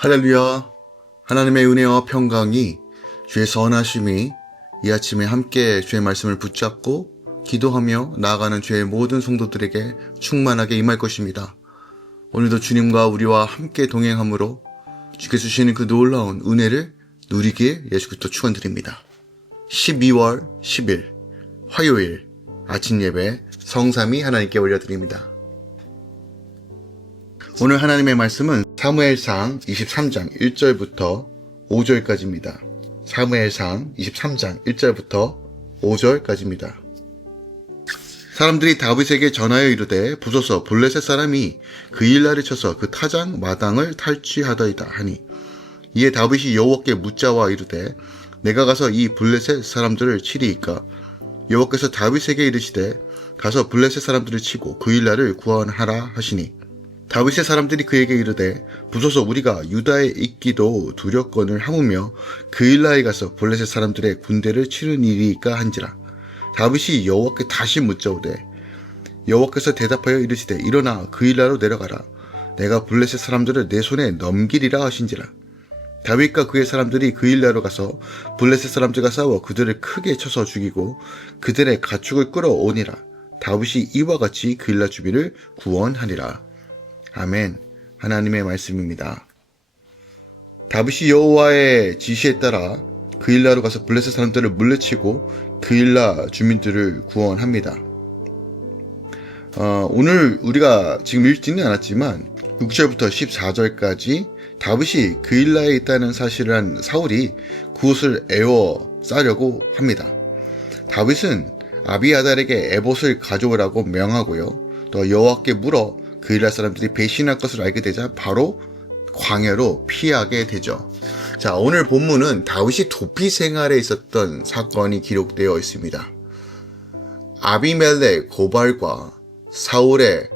할렐루야. 하나님의 은혜와 평강이 주의 선하심이 이 아침에 함께 주의 말씀을 붙잡고 기도하며 나아가는 주의 모든 성도들에게 충만하게 임할 것입니다. 오늘도 주님과 우리와 함께 동행함으로 주께서 주시는 그 놀라운 은혜를 누리기에 예수 그리스도 축원드립니다. 12월 10일 화요일 아침 예배 성삼위 하나님께 올려드립니다. 오늘 하나님의 말씀은 사무엘상 23장 1절부터 5절까지입니다. 사무엘상 23장 1절부터 5절까지입니다. 사람들이 다윗에게 전하여 이르되 부소서 블레셋 사람이 그 일날에 쳐서 그 타작 마당을 탈취하더이다 하니, 이에 다윗이 여호와께 묻자와 이르되 내가 가서 이 블레셋 사람들을 치리이까? 여호와께서 다윗에게 이르시되 가서 블레셋 사람들을 치고 그 일날을 구원하라 하시니, 다윗의 사람들이 그에게 이르되 부소서 우리가 유다에 있기도 두렵거늘 하무며 그 일날에 가서 블레셋 사람들의 군대를 치는 일이니까 한지라. 다윗이 여호와께 다시 묻자오되 여호와께서 대답하여 이르시되 일어나 그 일날로 내려가라. 내가 블레셋 사람들을 내 손에 넘기리라 하신지라. 다윗과 그의 사람들이 그 일날로 가서 블레셋 사람들과 싸워 그들을 크게 쳐서 죽이고 그들의 가축을 끌어오니라. 다윗이 이와 같이 그 일날 주민을 구원하니라. 아멘. 하나님의 말씀입니다. 다윗이 여호와의 지시에 따라 그 일날로 가서 블레셋 사람들을 물리치고 그 일날 주민들을 구원합니다. 오늘 우리가 지금 읽지는 않았지만 6절부터 14절까지 다윗이 그 일날에 있다는 사실을 한 사울이 그곳을 에워싸려고 합니다. 다윗은 아비아달에게 에봇을 가져오라고 명하고요. 또 여호와께 물어 그 일날 사람들이 배신할 것을 알게 되자 바로 광야로 피하게 되죠. 자, 오늘 본문은 다윗이 도피 생활에 있었던 사건이 기록되어 있습니다. 아비멜렉 고발과 사울의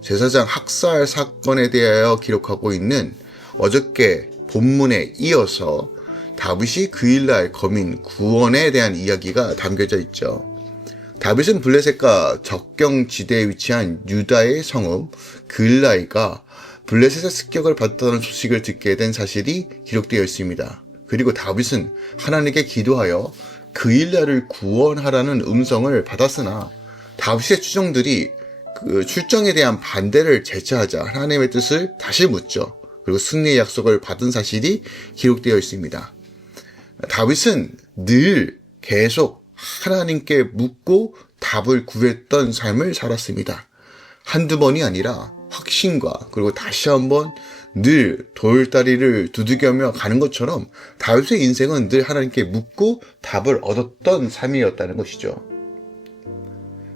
제사장 학살 사건에 대하여 기록하고 있는 어저께 본문에 이어서 다윗이 그 일날 거민 구원에 대한 이야기가 담겨져 있죠. 다윗은 블레셋과 접경 지대에 위치한 유다의 성읍 글라이가 블레셋의 습격을 받았다는 소식을 듣게 된 사실이 기록되어 있습니다. 그리고 다윗은 하나님께 기도하여 그 일날을 구원하라는 음성을 받았으나 다윗의 추종들이 그 출정에 대한 반대를 제시하자 하나님의 뜻을 다시 묻죠. 그리고 승리의 약속을 받은 사실이 기록되어 있습니다. 다윗은 늘 계속 하나님께 묻고 답을 구했던 삶을 살았습니다. 한두 번이 아니라 확신과 그리고 다시 한번 늘 돌다리를 두들겨며 가는 것처럼 다윗의 인생은 늘 하나님께 묻고 답을 얻었던 삶이었다는 것이죠.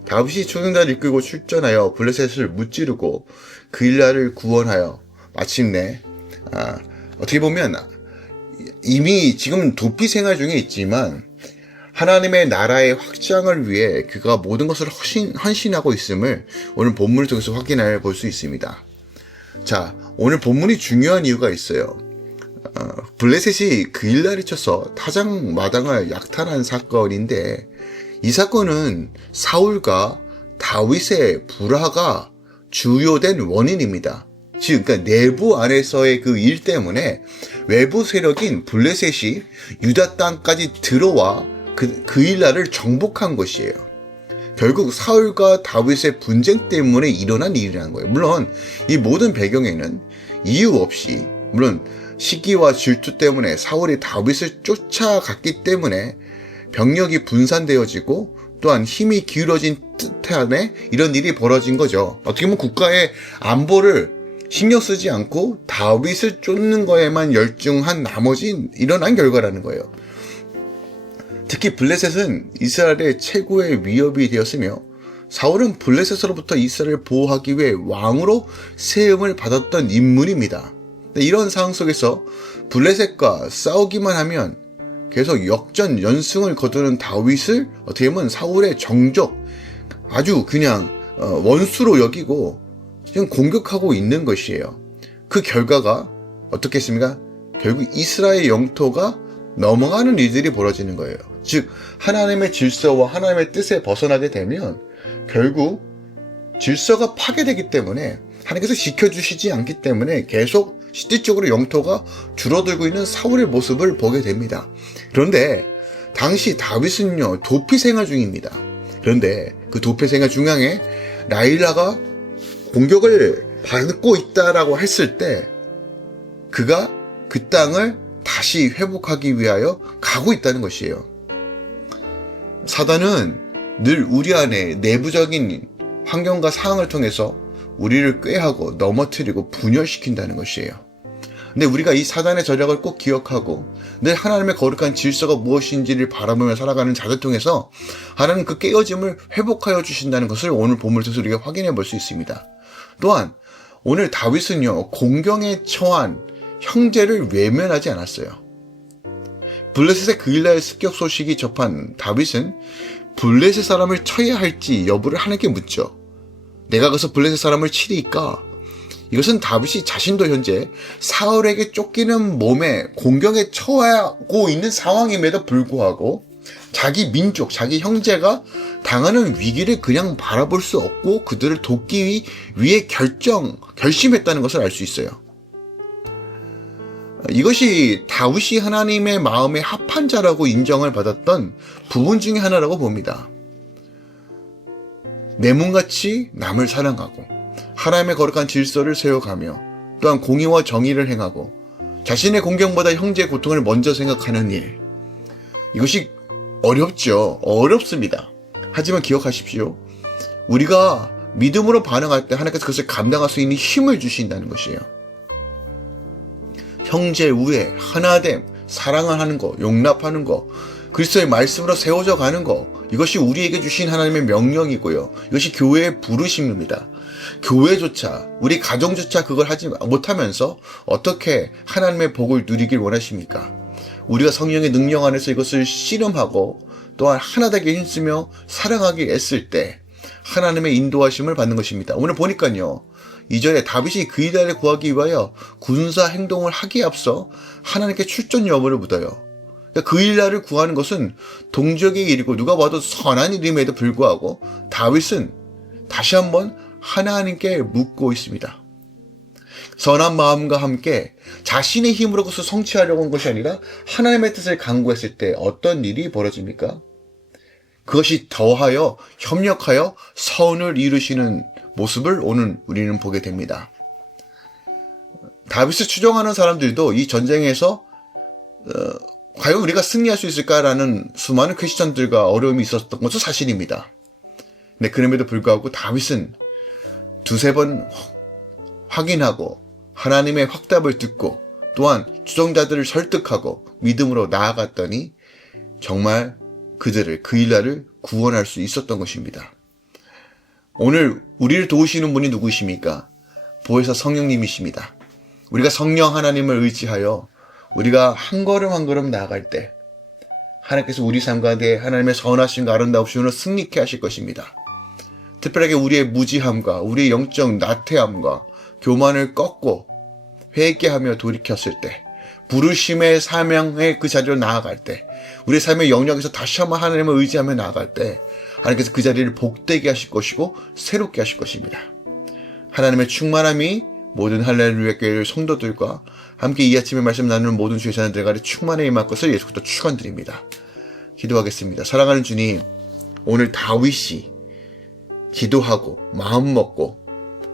다윗이 초승달을 이끌고 출전하여 블레셋을 무찌르고 그 일날을 구원하여 마침내 어떻게 보면 이미 지금 도피 생활 중에 있지만 하나님의 나라의 확장을 위해 그가 모든 것을 헌신하고 있음을 오늘 본문을 통해서 확인해 볼 수 있습니다. 자, 오늘 본문이 중요한 이유가 있어요. 블레셋이 그 일날에 쳐서 타작 마당을 약탈한 사건인데, 이 사건은 사울과 다윗의 불화가 주요된 원인입니다. 즉, 그러니까 내부 안에서의 그 일 때문에 외부 세력인 블레셋이 유다 땅까지 들어와 그 일날을 정복한 것이에요. 결국 사울과 다윗의 분쟁 때문에 일어난 일이라는 거예요. 물론 이 모든 배경에는 이유 없이, 물론 시기와 질투 때문에 사울이 다윗을 쫓아갔기 때문에 병력이 분산되어지고 또한 힘이 기울어진 뜻안에 이런 일이 벌어진 거죠. 어떻게 보면 국가의 안보를 신경 쓰지 않고 다윗을 쫓는 거에만 열중한 나머지 일어난 결과라는 거예요. 특히 블레셋은 이스라엘의 최고의 위협이 되었으며 사울은 블레셋으로부터 이스라엘을 보호하기 위해 왕으로 세움을 받았던 인물입니다. 이런 상황 속에서 블레셋과 싸우기만 하면 계속 역전연승을 거두는 다윗을 어떻게 보면 사울의 정적, 아주 그냥 원수로 여기고 그냥 공격하고 있는 것이에요. 그 결과가 어떻게 했습니까? 결국 이스라엘 영토가 넘어가는 일들이 벌어지는 거예요. 즉 하나님의 질서와 하나님의 뜻에 벗어나게 되면 결국 질서가 파괴되기 때문에 하나님께서 지켜주시지 않기 때문에 계속 실질적으로 영토가 줄어들고 있는 사울의 모습을 보게 됩니다. 그런데 당시 다윗은요, 도피 생활 중입니다. 그런데 그 도피 생활 중앙에 라일라가 공격을 받고 있다라고 했을 때 그가 그 땅을 다시 회복하기 위하여 가고 있다는 것이에요. 사단은 늘 우리 안에 내부적인 환경과 상황을 통해서 우리를 꾀하고 넘어뜨리고 분열시킨다는 것이에요. 근데 우리가 이 사단의 전략을 꼭 기억하고 늘 하나님의 거룩한 질서가 무엇인지를 바라보며 살아가는 자들 통해서 하나님 그 깨어짐을 회복하여 주신다는 것을 오늘 본문을 통해서 우리가 확인해 볼 수 있습니다. 또한 오늘 다윗은요, 공경에 처한 형제를 외면하지 않았어요. 블레셋의 그일라의 습격 소식이 접한 다윗은 블레셋 사람을 쳐야 할지 여부를 하나님께 묻죠. 내가 가서 블레셋 사람을 치리까? 이것은 다윗이 자신도 현재 사울에게 쫓기는 몸에 공경에 처하고 있는 상황임에도 불구하고 자기 민족, 자기 형제가 당하는 위기를 그냥 바라볼 수 없고 그들을 돕기 위해 결심했다는 것을 알 수 있어요. 이것이 다윗이 하나님의 마음에 합한 자라고 인정을 받았던 부분 중에 하나라고 봅니다. 내 몸같이 남을 사랑하고 하나님의 거룩한 질서를 세워가며 또한 공의와 정의를 행하고 자신의 공경보다 형제의 고통을 먼저 생각하는 일. 이것이 어렵죠. 어렵습니다. 하지만 기억하십시오. 우리가 믿음으로 반응할 때 하나님께서 그것을 감당할 수 있는 힘을 주신다는 것이에요. 형제 우애, 하나됨, 사랑을 하는 거, 용납하는 거, 그리스도의 말씀으로 세워져 가는 거, 이것이 우리에게 주신 하나님의 명령이고요. 이것이 교회의 부르심입니다. 교회조차, 우리 가정조차 그걸 하지 못하면서 어떻게 하나님의 복을 누리길 원하십니까? 우리가 성령의 능력 안에서 이것을 씨름하고 또한 하나되게 힘쓰며 사랑하기 애쓸 때 하나님의 인도하심을 받는 것입니다. 오늘 보니까요. 이전에 다윗이 그일라를 구하기 위하여 군사 행동을 하기에 앞서 하나님께 출전 여부를 묻어요. 그일라를 구하는 것은 동족의 일이고 누가 봐도 선한 일임에도 불구하고 다윗은 다시 한번 하나님께 묻고 있습니다. 선한 마음과 함께 자신의 힘으로 그것을 성취하려고 한 것이 아니라 하나님의 뜻을 간구했을 때 어떤 일이 벌어집니까? 그것이 더하여 협력하여 선을 이루시는 모습을 오늘 우리는 보게 됩니다. 다윗을 추종하는 사람들도 이 전쟁에서 과연 우리가 승리할 수 있을까라는 수많은 퀘스천들과 어려움이 있었던 것도 사실입니다. 근데 그럼에도 불구하고 다윗은 두세 번 확인하고 하나님의 확답을 듣고 또한 추종자들을 설득하고 믿음으로 나아갔더니 정말 그들을 그일라를 구원할 수 있었던 것입니다. 오늘 우리를 도우시는 분이 누구십니까? 보혜사 성령님이십니다. 우리가 성령 하나님을 의지하여 우리가 한 걸음 한 걸음 나아갈 때 하나님께서 우리 삶 가운데 하나님의 선하심과 아름다우심으로 승리케 하실 것입니다. 특별하게 우리의 무지함과 우리의 영적 나태함과 교만을 꺾고 회개하며 돌이켰을 때 부르심의 사명의 그 자리로 나아갈 때 우리 삶의 영역에서 다시 한번 하나님을 의지하며 나아갈 때 하나님께서 그 자리를 복되게 하실 것이고 새롭게 하실 것입니다. 하나님의 충만함이 모든 할렐루야 교회 성도들과 함께 이 아침에 말씀 나누는 모든 주의 자녀들과 충만에 임할 것을 예수부터 축원드립니다. 기도하겠습니다. 사랑하는 주님, 오늘 다윗이 기도하고 마음 먹고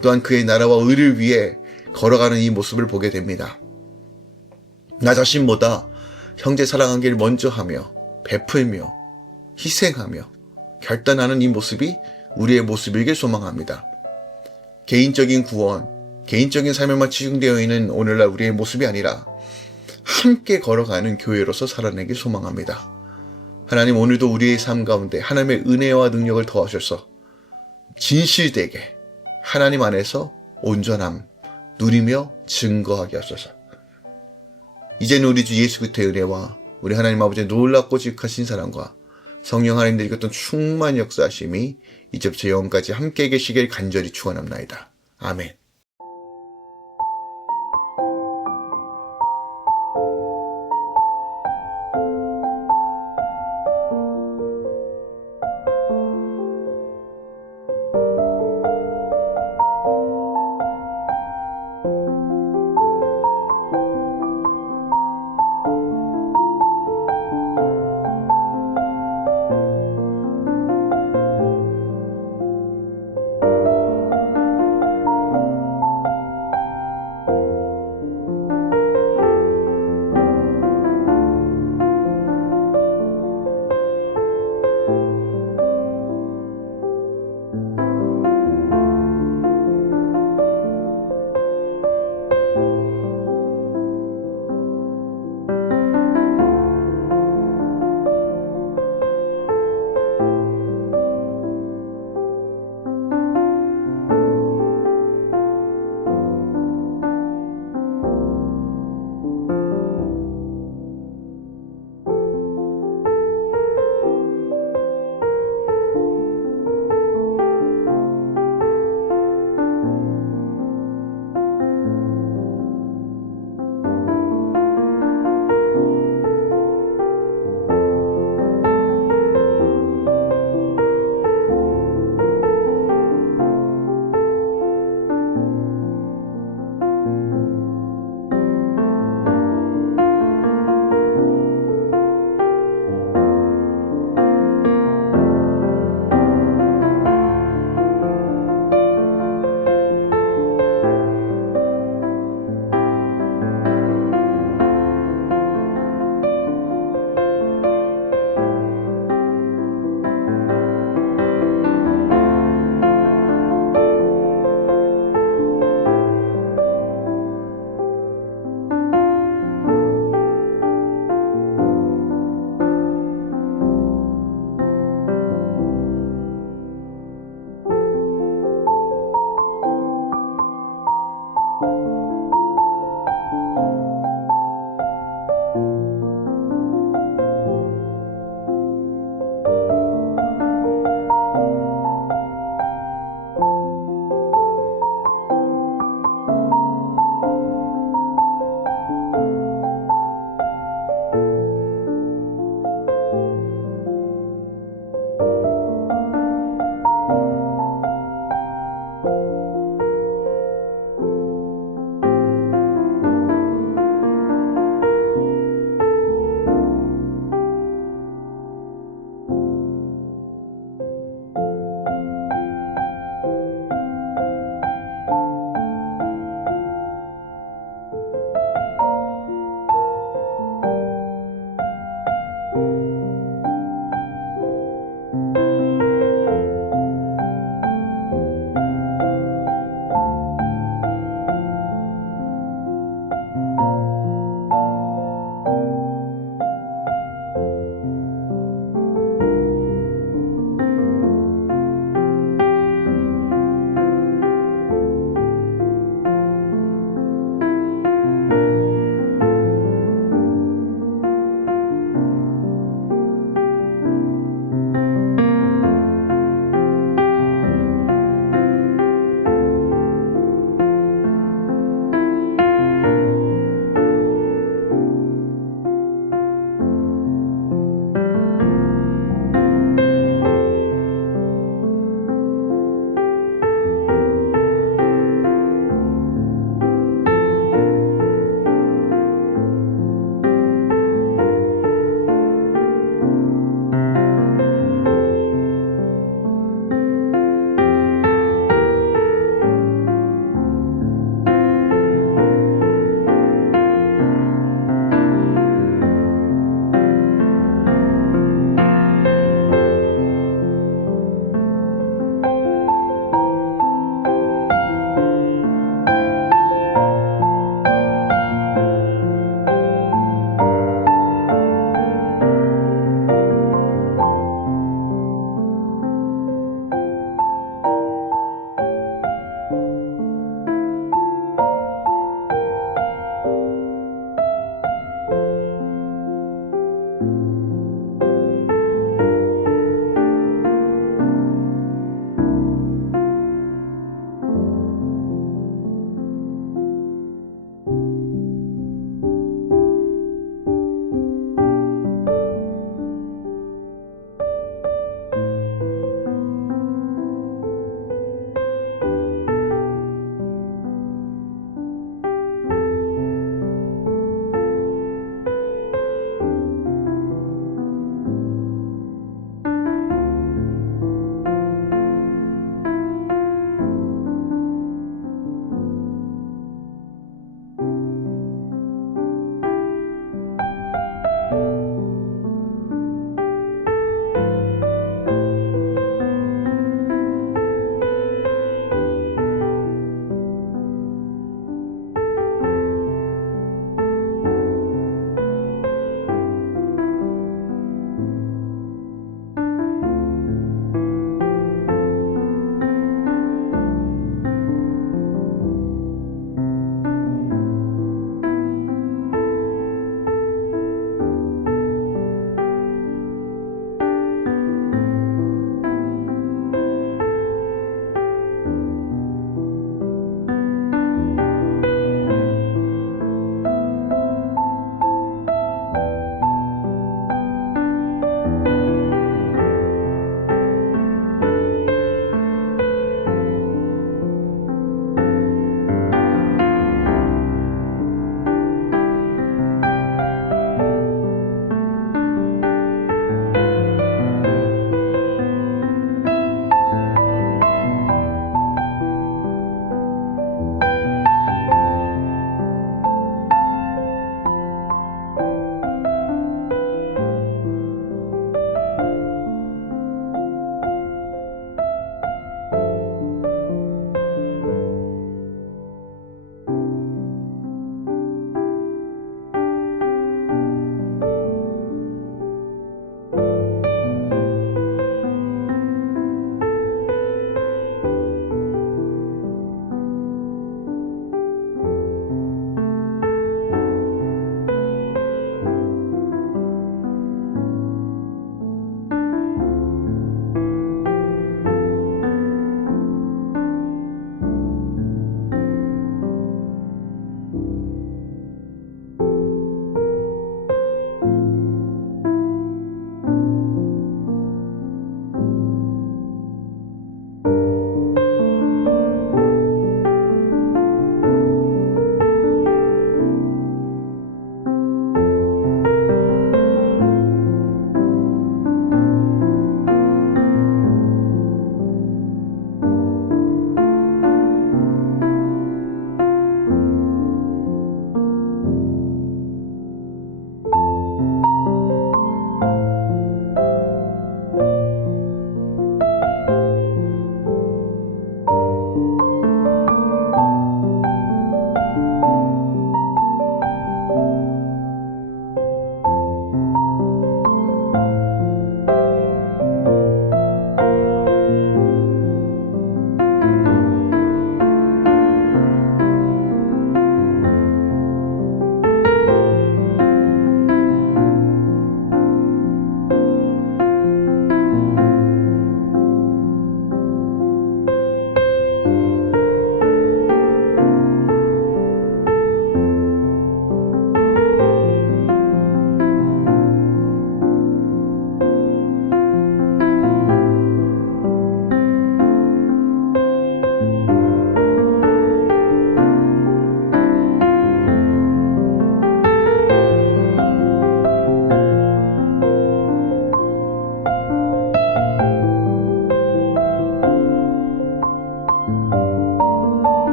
또한 그의 나라와 의를 위해 걸어가는 이 모습을 보게 됩니다. 나 자신보다 형제 사랑하기를 먼저 하며 베풀며 희생하며 결단하는 이 모습이 우리의 모습이길 소망합니다. 개인적인 구원, 개인적인 삶에만 치중되어 있는 오늘날 우리의 모습이 아니라 함께 걸어가는 교회로서 살아내길 소망합니다. 하나님, 오늘도 우리의 삶 가운데 하나님의 은혜와 능력을 더하셔서 진실되게 하나님 안에서 온전함 누리며 증거하게 하소서. 이제는 우리 주 예수 그리스도의 은혜와 우리 하나님 아버지의 놀랍고 지극하신 사랑과 성령 하나님들이 어떤 충만 역사하심이 이제부터 영원까지 함께 계시길 간절히 축원합나이다. 아멘.